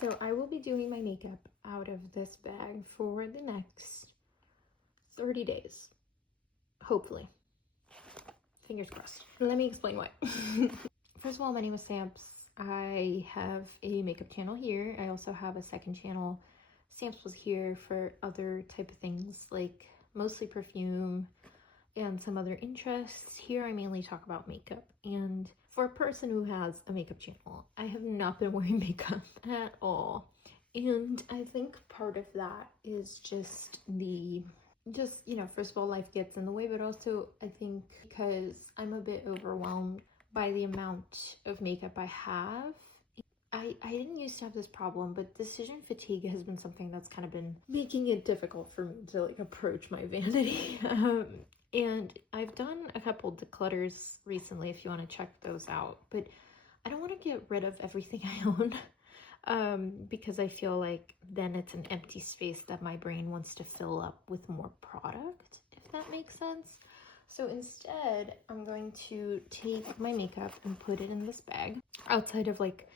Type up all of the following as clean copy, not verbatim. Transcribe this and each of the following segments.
So I will be doing my makeup out of this bag for the next 30 days, hopefully. Fingers crossed. Let me explain why. First of all, my name is Samps. I have a makeup channel here. I also have a second channel. Samps was here for other type of things, like mostly perfume and some other interests. Here I mainly talk about makeup. And for a person who has a makeup channel, I have not been wearing makeup at all. And I think part of that is just first of all, life gets in the way, but also I think because I'm a bit overwhelmed by the amount of makeup I have. I didn't used to have this problem, but decision fatigue has been something that's kind of been making it difficult for me to like approach my vanity. And I've done a couple declutters recently if you want to check those out, but I don't want to get rid of everything I own because I feel like then it's an empty space that my brain wants to fill up with more product, if that makes sense. So instead, I'm going to take my makeup and put it in this bag outside of like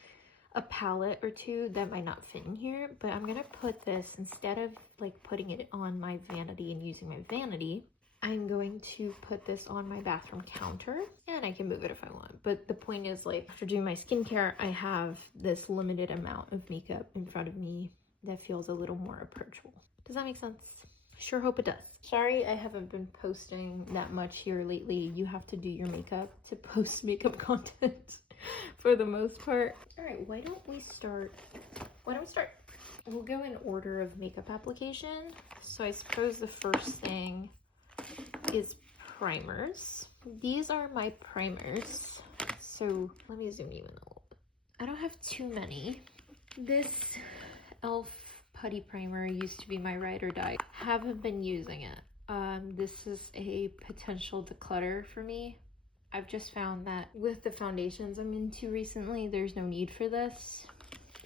a palette or two that might not fit in here, but I'm gonna put this, instead of like putting it on my vanity and using my vanity, I'm going to put this on my bathroom counter, and I can move it if I want. But the point is, like, after doing my skincare, I have this limited amount of makeup in front of me that feels a little more approachable. Does that make sense? Sure hope it does. Sorry I haven't been posting that much here lately. You have to do your makeup to post makeup content for the most part. All right, why don't we start? We'll go in order of makeup application. So I suppose the first thing is primers. These are my primers. So let me zoom you in a little bit. I don't have too many. This e.l.f. putty primer used to be my ride or die. Haven't been using it. This is a potential declutter for me. I've just found that with the foundations I'm into recently, there's no need for this,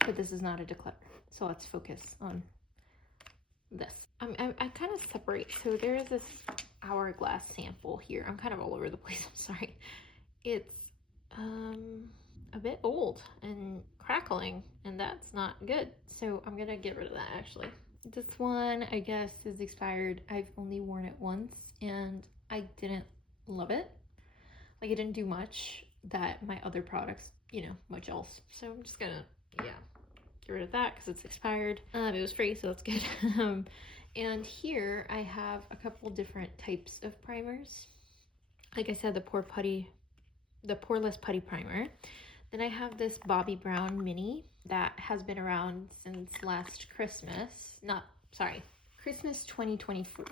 but this is not a declutter. So let's focus on this. I kind of separate. So there is this hourglass sample here. I'm kind of all over the place. I'm sorry. It's a bit old and crackling, and that's not good. So I'm gonna get rid of that actually. This one, I guess, is expired. I've only worn it once and I didn't love it. Like, it didn't do much that my other products, much else. So I'm just gonna, get rid of that because it's expired. It was free, so that's good. And here I have a couple different types of primers. Like I said, the Poreless Putty Primer. Then I have this Bobbi Brown Mini that has been around since last Christmas. Christmas 2024.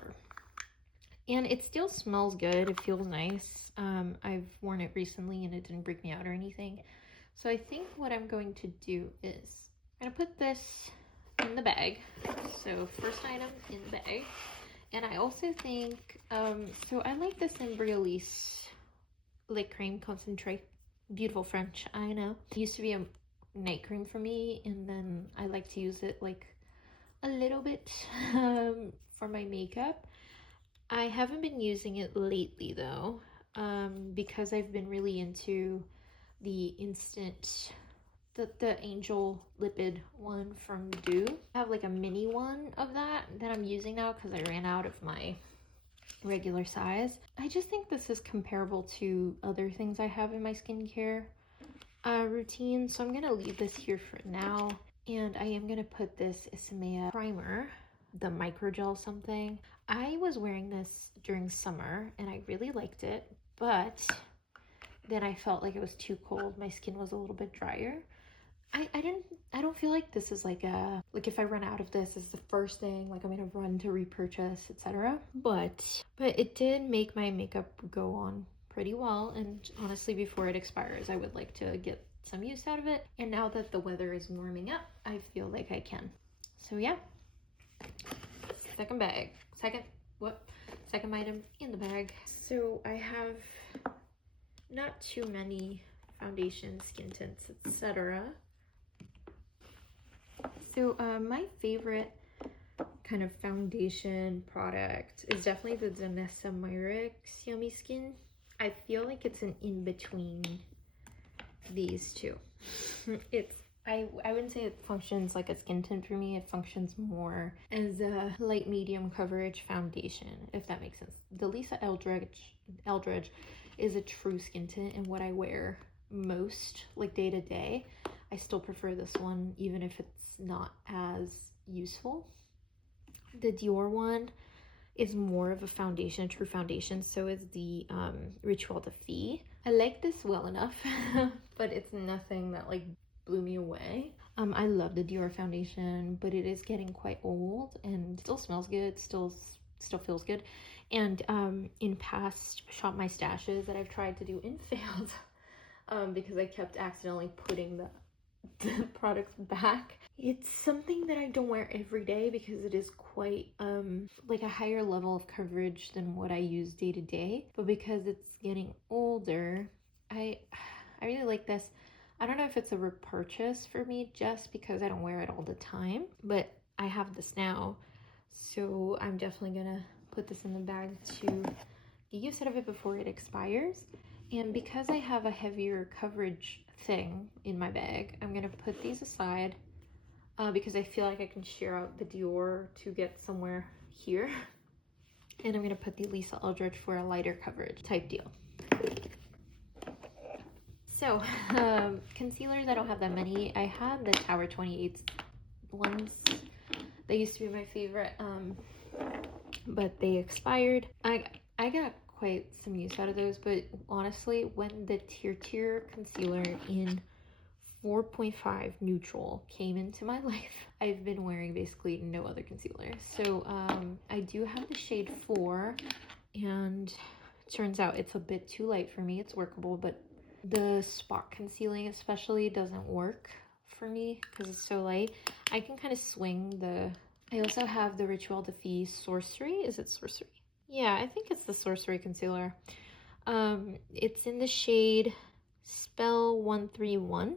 And it still smells good. It feels nice. I've worn it recently and it didn't break me out or anything. So I think what I'm going to do is I'm going to put this in the bag. So first item in the bag. And I also think, so I like this Embryolisse Lick Cream Concentrate. Beautiful French, I know. It used to be a night cream for me, and then I like to use it like a little bit for my makeup. I haven't been using it lately though, because I've been really into the instant, the Angel Lipid one from Dew. I have like a mini one of that I'm using now because I ran out of my regular size. I just think this is comparable to other things I have in my skincare routine, so I'm gonna leave this here for now. And I am gonna put this LMAO primer, the microgel something. I was wearing this during summer and I really liked it, but then I felt like it was too cold. My skin was a little bit drier. I don't feel like this is like if I run out of this is the first thing like I'm gonna run to repurchase, etc. But it did make my makeup go on pretty well, and honestly before it expires I would like to get some use out of it, and now that the weather is warming up I feel like I can. So yeah, second item in the bag. So I have not too many foundations, skin tints, etc. So my favorite kind of foundation product is definitely the Danessa Myricks Yummy Skin. I feel like it's an in-between these two. It's I wouldn't say it functions like a skin tint for me. It functions more as a light medium coverage foundation, if that makes sense. The Lisa Eldridge is a true skin tint, and what I wear most, like day to day. I still prefer this one, even if it's not as useful. The Dior one is more of a foundation, a true foundation. So is the Rituel de Fille. I like this well enough, but it's nothing that like blew me away. I love the Dior foundation, but it is getting quite old and still smells good, still feels good. And in past Shop My Stashes that I've tried to do and failed, because I kept accidentally putting the products back. It's something that I don't wear every day because it is quite like a higher level of coverage than what I use day to day. But because it's getting older, I really like this. I don't know if it's a repurchase for me just because I don't wear it all the time, but I have this now, so I'm definitely gonna put this in the bag to get use out of it before it expires. And because I have a heavier coverage thing in my bag, I'm gonna put these aside because I feel like I can share out the Dior to get somewhere here. And I'm gonna put the Lisa Eldridge for a lighter coverage type deal. So, concealers, I don't have that many. I had the Tower 28 ones. They used to be my favorite, but they expired. I got quite some use out of those, but honestly, when the Tier concealer in 4.5 neutral came into my life, I've been wearing basically no other concealer. So I do have the shade 4, and it turns out it's a bit too light for me. It's workable, but the spot concealing especially doesn't work for me because it's so light. I can kind of swing the... I also have the Rituel de Fille Sorcery. Is it Sorcery? Yeah, I think it's the Sorcery concealer. It's in the shade Spell 131.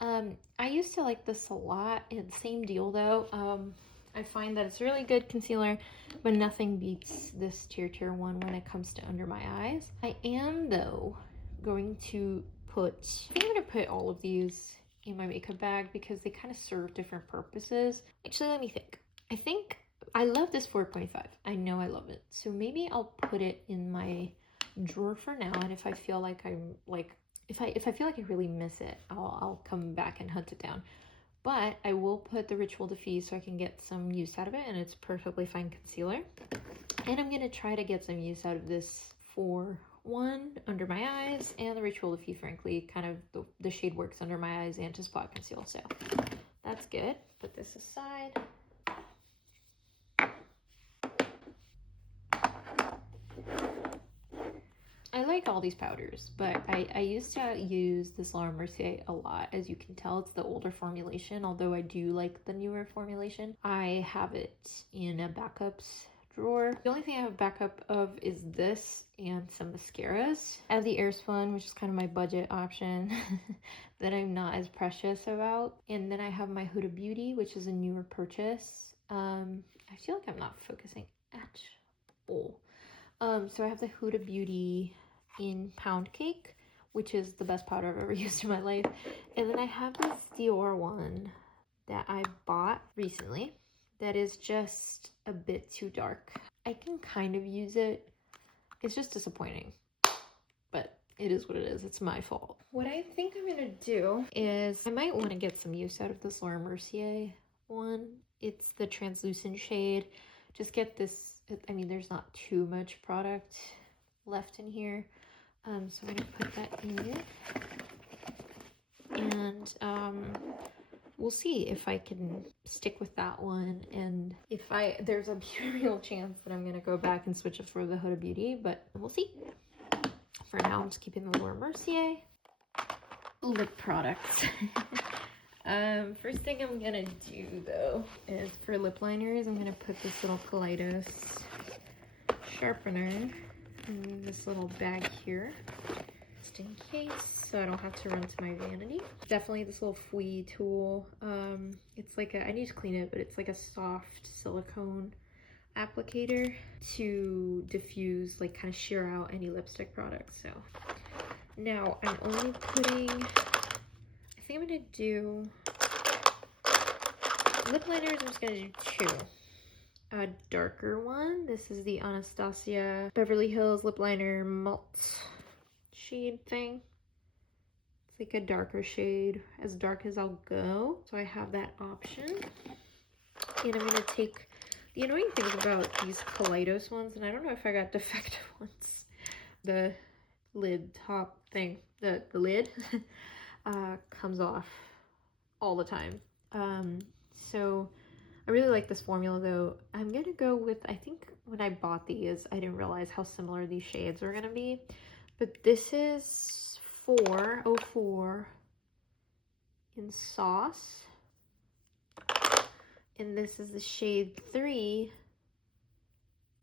I used to like this a lot. It's same deal though. I find that it's really good concealer, but nothing beats this Tier 1 when it comes to under my eyes. I am though going to put, I think I'm gonna put all of these in my makeup bag because they kind of serve different purposes. Actually, let me think. I think I love this 4.5. I know I love it. So maybe I'll put it in my drawer for now, and if I feel like I'm like, if I feel like I really miss it, I'll come back and hunt it down. But I will put the Rituel de Fille so I can get some use out of it, and it's perfectly fine concealer. And I'm gonna try to get some use out of this 4-1 under my eyes, and the Rituel de Fille, frankly, kind of the shade works under my eyes and to spot conceal, so that's good. Put this aside. I like all these powders, but I used to use this Laura Mercier a lot. As you can tell, it's the older formulation, although I do like the newer formulation. I have it in a backups drawer. The only thing I have a backup of is this and some mascaras. I have the Airspun, which is kind of my budget option that I'm not as precious about. And then I have my Huda Beauty, which is a newer purchase. I feel like I'm not focusing at all. So I have the Huda Beauty in Pound Cake, which is the best powder I've ever used in my life. And then I have this Dior one that I bought recently that is just a bit too dark. I can kind of use it. It's just disappointing, but it is what it is. It's my fault. What I think I'm gonna do is I might want to get some use out of this Laura Mercier one. It's the translucent shade. Just get this. I mean, there's not too much product left in here, so I'm gonna put that in, and we'll see if I can stick with that one, and if there's a real chance that I'm gonna go back and switch it for the Huda Beauty, but we'll see. For now, I'm just keeping the Laura Mercier. Lip products. First thing I'm gonna do though is for lip liners, I'm gonna put this little Kaleidos sharpener in this little bag here, just in case, so I don't have to run to my vanity. Definitely this little Fui tool. It's like I need to clean it, but it's like a soft silicone applicator to diffuse, like kind of shear out any lipstick products. So now I'm only putting, I think I'm gonna do lip liners. I'm just gonna do two. A darker one. This is the Anastasia Beverly Hills lip liner malt shade thing. It's like a darker shade, as dark as I'll go. So I have that option. And I'm gonna take the annoying things about these Kaleidos ones, and I don't know if I got defective ones. The lid top thing, the lid comes off all the time. So I really like this formula though. I'm gonna go with, I think when I bought these, I didn't realize how similar these shades were gonna be. But this is 404 in Sauce. And this is the shade 3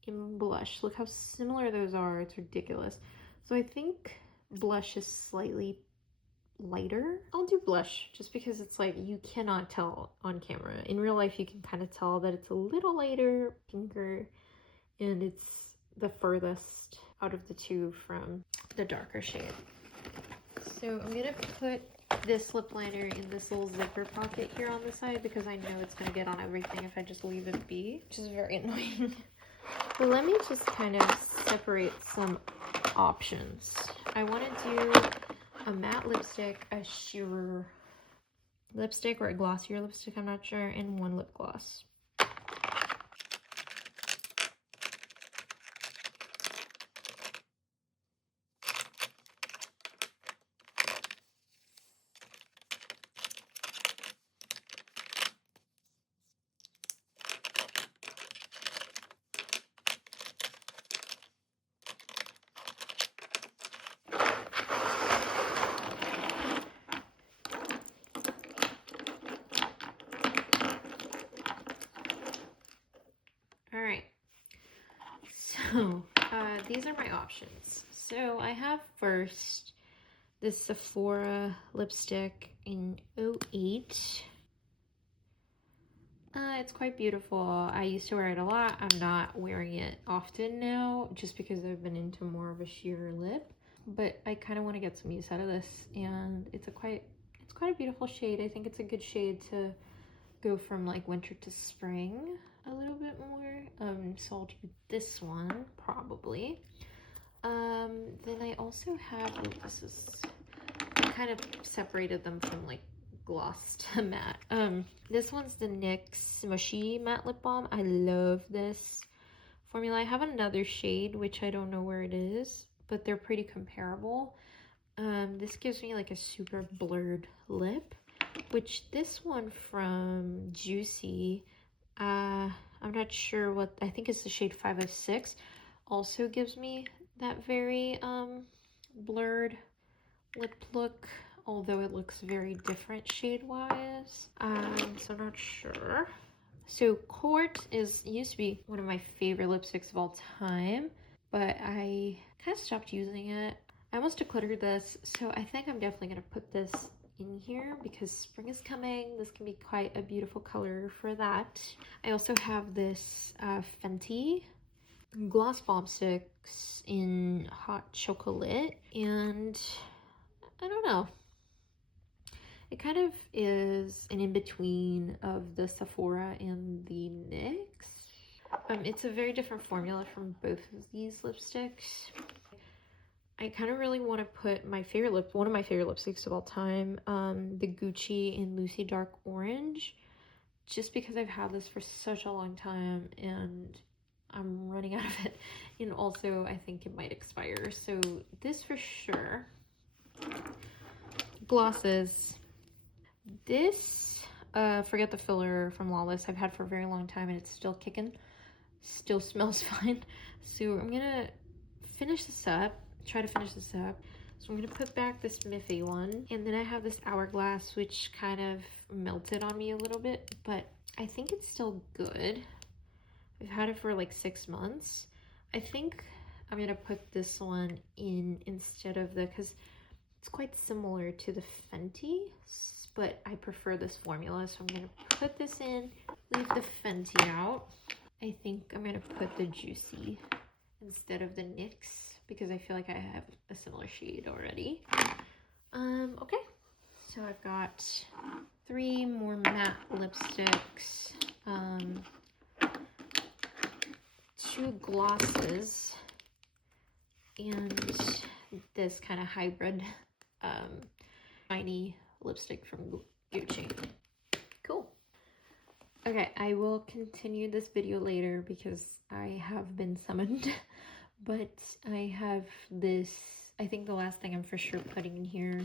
in Blush. Look how similar those are. It's ridiculous. So I think Blush is slightly lighter. I'll do Blush just because it's like you cannot tell on camera. In real life you can kind of tell that it's a little lighter, pinker, and it's the furthest out of the two from the darker shade. So I'm gonna put this lip liner in this little zipper pocket here on the side because I know it's gonna get on everything if I just leave it be, which is very annoying. But let me just kind of separate some options. I want to do a matte lipstick, a sheer lipstick, or a glossier lipstick, I'm not sure, and one lip gloss. Alright, so these are my options. So I have first this Sephora lipstick in 08. It's quite beautiful. I used to wear it a lot. I'm not wearing it often now just because I've been into more of a sheer lip. But I kind of want to get some use out of this, and it's quite a beautiful shade. I think it's a good shade to go from like winter to spring a little bit more. So I'll do this one probably. Then I also have, I kind of separated them from like gloss to matte. This one's the NYX Mushy Matte Lip Balm. I love this formula. I have another shade, which I don't know where it is, but they're pretty comparable. This gives me like a super blurred lip, which this one from Juicy, I'm not sure what, I think it's the shade 506, also gives me that very blurred lip look, although it looks very different shade-wise. So I'm not sure. So Court used to be one of my favorite lipsticks of all time, but I kind of stopped using it. I almost decluttered this, so I think I'm definitely going to put this in here because spring is coming. This can be quite a beautiful color for that. I also have this Fenty gloss balm sticks in Hot Chocolate, and I don't know. It kind of is an in-between of the Sephora and the NYX. It's a very different formula from both of these lipsticks. I kind of really want to put my favorite one of my favorite lipsticks of all time, the Gucci in Lucy Dark Orange, just because I've had this for such a long time and I'm running out of it, and also I think it might expire, so this for sure. Glosses. This Forget the Filler from Lawless I've had for a very long time and it's still kicking, still smells fine. So I'm gonna finish this up, try to finish this up. So I'm gonna put back this Miffy one, and then I have this Hourglass which kind of melted on me a little bit, but I think it's still good. I've had it for like 6 months. I think I'm gonna put this one in instead of because it's quite similar to the Fenty, but I prefer this formula, so I'm gonna put this in, leave the Fenty out. I think I'm gonna put the Juicy instead of the NYX because I feel like I have a similar shade already. Okay, So I've got 3 more matte lipsticks, 2 glosses, and this kind of hybrid shiny lipstick from Gucci. Cool. Okay, I will continue this video later because I have been summoned, but I have this, I think the last thing I'm for sure putting in here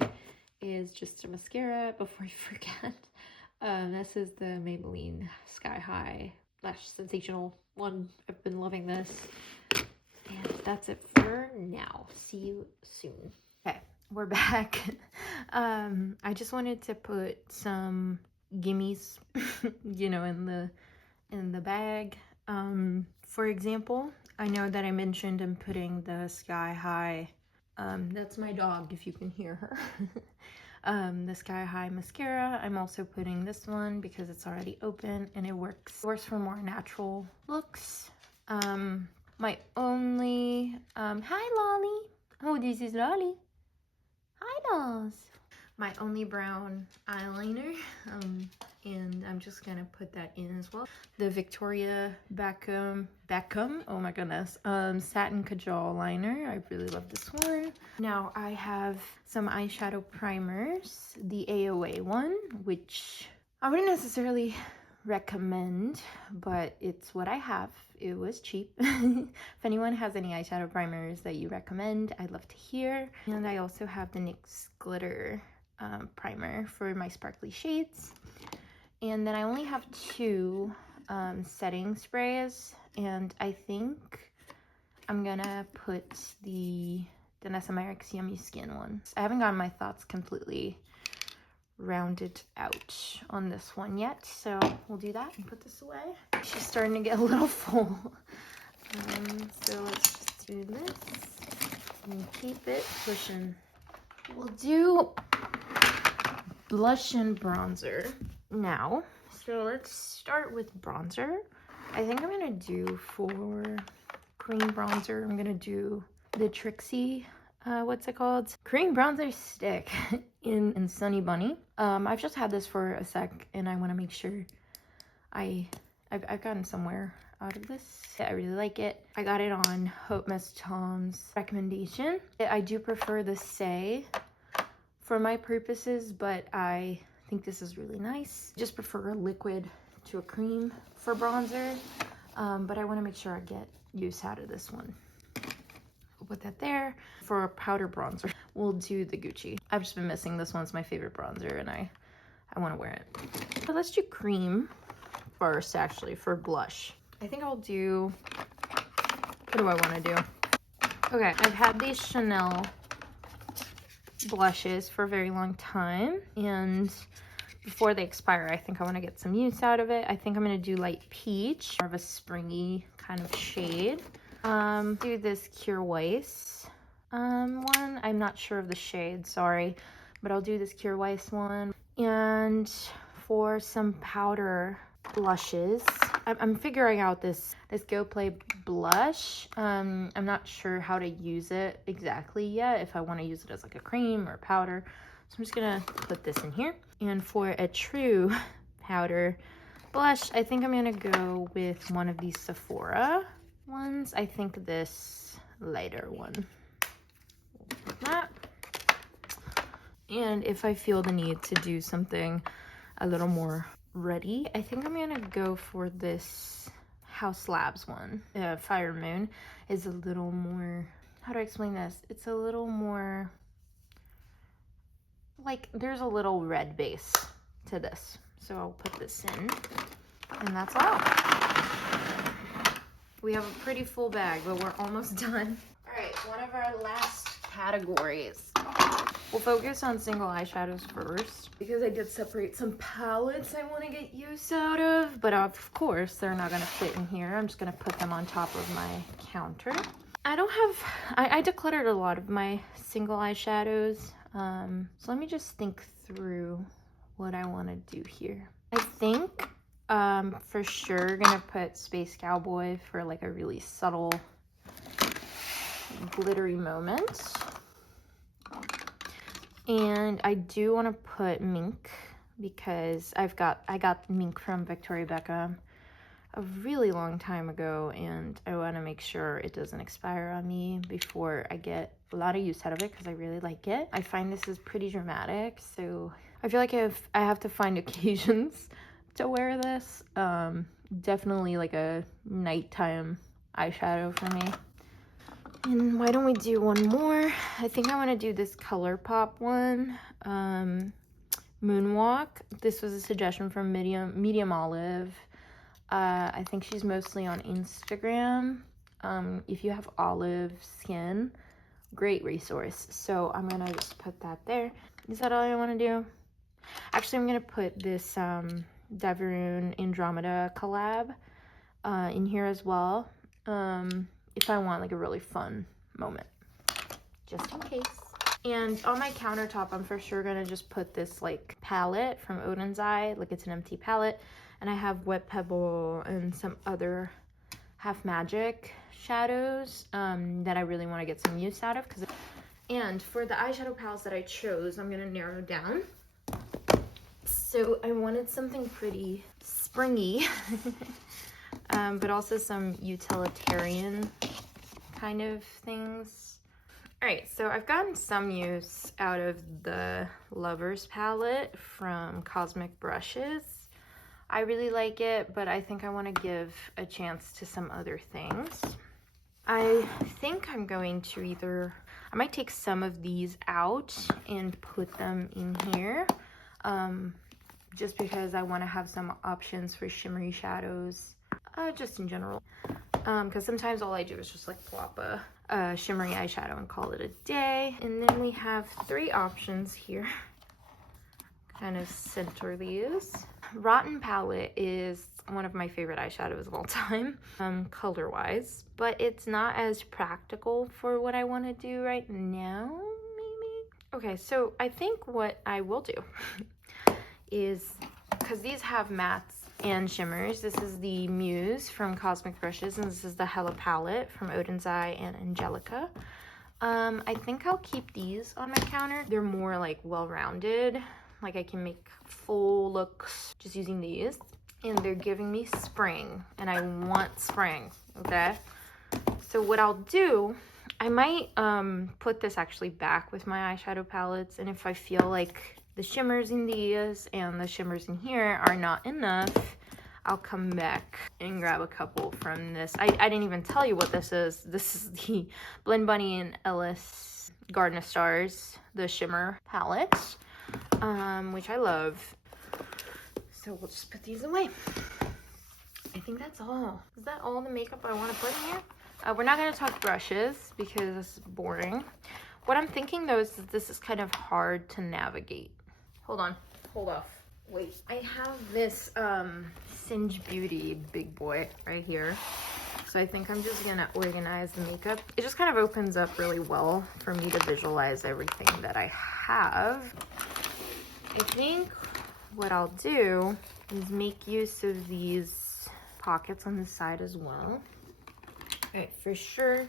is just a mascara before I forget. This is the Maybelline Sky High Lash Sensational one. I've been loving this. And that's it for now. See you soon. Okay, we're back. I just wanted to put some gimmies, you know, in the bag. For example, I know that I mentioned I'm putting the Sky High, that's my dog if you can hear her. The Sky High mascara. I'm also putting this one because it's already open and it works for more natural looks. My only hi Lolly. Oh, this is Lolly. Hi dolls. My only brown eyeliner, and I'm just gonna put that in as well. The Victoria Beckham, oh my goodness, Satin Kajal liner. I really love this one. Now I have some eyeshadow primers, the AOA one, which I wouldn't necessarily recommend, but it's what I have. It was cheap. If anyone has any eyeshadow primers that you recommend, I'd love to hear. And I also have the NYX glitter primer for my sparkly shades. And then I only have 2 setting sprays, and I think I'm gonna put the Danessa Myricks Yummy Skin one. I haven't gotten my thoughts completely rounded out on this one yet, so we'll do that and put this away. She's starting to get a little full. So let's just do this and keep it pushing. We'll do blush and bronzer now. So let's start with bronzer. I think I'm gonna do, for cream bronzer, I'm gonna do the Trixie, what's it called? Cream bronzer stick in Sunny Bunny. I've just had this for a sec and I want to make sure I've gotten somewhere out of this. I really like it. I got it on Hope Miss Tom's recommendation. I do prefer the Say for my purposes, but I think this is really nice. Just prefer a liquid to a cream for bronzer, but I want to make sure I get use out of this one. We'll put that there. For a powder bronzer, we'll do the Gucci. I've just been missing this one. It's my favorite bronzer and I want to wear it. So let's do cream first, actually, for blush. I think I'll do, what do I want to do? Okay, I've had these Chanel blushes for a very long time, and before they expire, I think I want to get some use out of it. I think I'm going to do light peach, more of a springy kind of shade. Do this Kure Weiss one. I'm not sure of the shade, sorry, but I'll do this Kure Weiss one. And for some powder blushes, I'm figuring out this Go Play blush. I'm not sure how to use it exactly yet, if I want to use it as like a cream or powder. So I'm just gonna put this in here. And for a true powder blush, I think I'm gonna go with one of these Sephora ones. I think this lighter one. We'll put that. And if I feel the need to do something a little more ready, I think I'm gonna go for this House Labs one. Fire Moon is a little more, how do I explain this? It's a little more, like, there's a little red base to this. So I'll put this in, and that's all. We have a pretty full bag, but we're almost done. All right, one of our last categories. We'll focus on single eyeshadows first, because I did separate some palettes I want to get use out of, but of course they're not going to fit in here. I'm just going to put them on top of my counter. I decluttered a lot of my single eyeshadows, so let me just think through what I want to do here. I think for sure gonna put Space Cowboy for like a really subtle glittery moment. And I do want to put mink because I got mink from Victoria Beckham a really long time ago, and I want to make sure it doesn't expire on me before I get a lot of use out of it because I really like it. I find this is pretty dramatic, so I feel like I have to find occasions to wear this. Definitely like a nighttime eyeshadow for me. And why don't we do one more? I think I want to do this ColourPop one, Moonwalk. This was a suggestion from Medium Olive. I think she's mostly on Instagram. If you have olive skin, great resource. So I'm gonna just put that there. Is that all I want to do? Actually, I'm gonna put this Deveroon Andromeda collab in here as well. If I want like a really fun moment, just in case. And on my countertop, I'm for sure gonna just put this like palette from Odin's Eye, like it's an empty palette, and I have Wet Pebble and some other Half Magic shadows that I really want to get some use out of. And for the eyeshadow palettes that I chose, I'm gonna narrow down. So I wanted something pretty springy, but also some utilitarian kind of things. All right, so I've gotten some use out of the Lovers palette from Cosmic Brushes. I really like it, but I think I want to give a chance to some other things. I think I'm going to I might take some of these out and put them in here, just because I want to have some options for shimmery shadows, just in general. Because sometimes all I do is just like plop a shimmery eyeshadow and call it a day. And then we have 3 options here. Kind of center these. Rotten Palette is one of my favorite eyeshadows of all time, color wise, but it's not as practical for what I want to do right now, maybe. Okay, so I think what I will do is, because these have mattes and shimmers, this is the Muse from Cosmic Brushes, and this is the Hella palette from Odin's Eye and Angelica. I think I'll keep these on my counter. They're more like well-rounded, like I can make full looks just using these, and they're giving me spring, and I want spring, okay? So what I'll do, I might put this actually back with my eyeshadow palettes, and if I feel like the shimmers in these and the shimmers in here are not enough, I'll come back and grab a couple from this. I didn't even tell you what this is. This is the Blend Bunny and Ellis Garden of Stars, the shimmer palette, which I love. So we'll just put these away. I think that's all. Is that all the makeup I want to put in here? We're not going to talk brushes because this is boring. What I'm thinking though is that this is kind of hard to navigate. Hold on, hold off. Wait, I have this Singe Beauty big boy right here. So I think I'm just gonna organize the makeup. It just kind of opens up really well for me to visualize everything that I have. I think what I'll do is make use of these pockets on the side as well. All right, for sure,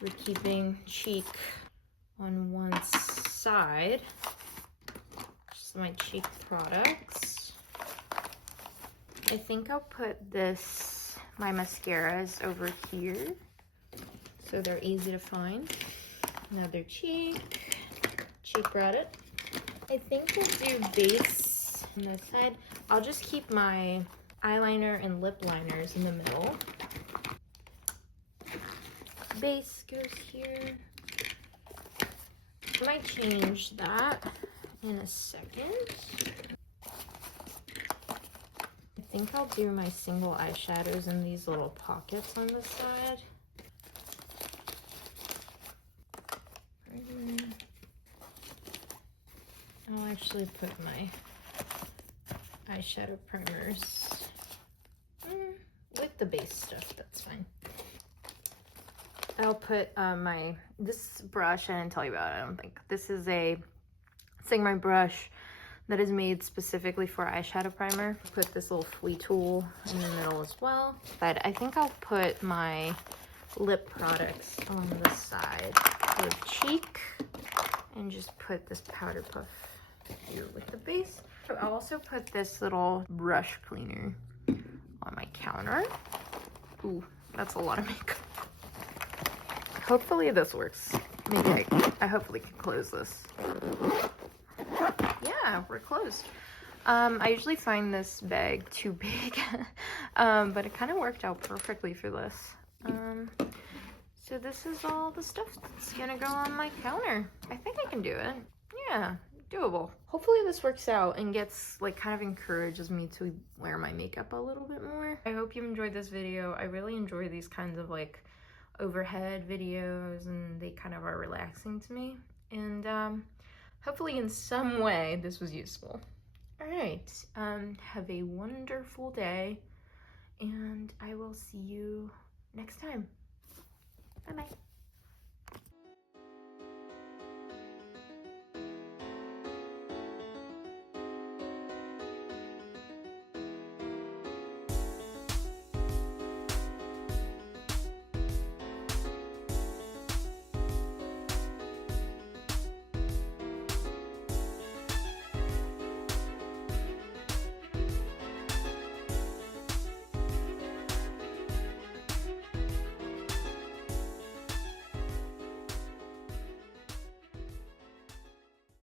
we're keeping cheek on one side. Just my cheek products. I think I'll put my mascaras over here so they're easy to find. Another cheek product. I think we'll do base on this side. I'll just keep my eyeliner and lip liners in the middle. Base goes here. I might change that in a second. I think I'll do my single eyeshadows in these little pockets on the side. I'll actually put my eyeshadow primers with the base stuff, that's fine. I'll put this brush, I didn't tell you about it, I don't think. This is a Sigma brush that is made specifically for eyeshadow primer. Put this little flea tool in the middle as well. But I think I'll put my lip products on the side of cheek and just put this powder puff here with the base. I also put this little brush cleaner on my counter. Ooh, that's a lot of makeup. Hopefully this works. Maybe I hopefully can close this. Yeah, we're closed. I usually find this bag too big, but it kind of worked out perfectly for this. So this is all the stuff that's gonna go on my counter. I think I can do it. Yeah, doable. Hopefully this works out and gets, like, kind of encourages me to wear my makeup a little bit more. I hope you enjoyed this video. I really enjoy these kinds of, like, overhead videos, and they kind of are relaxing to me. And hopefully in some way this was useful. All right, have a wonderful day, and I will see you next time. Bye-bye.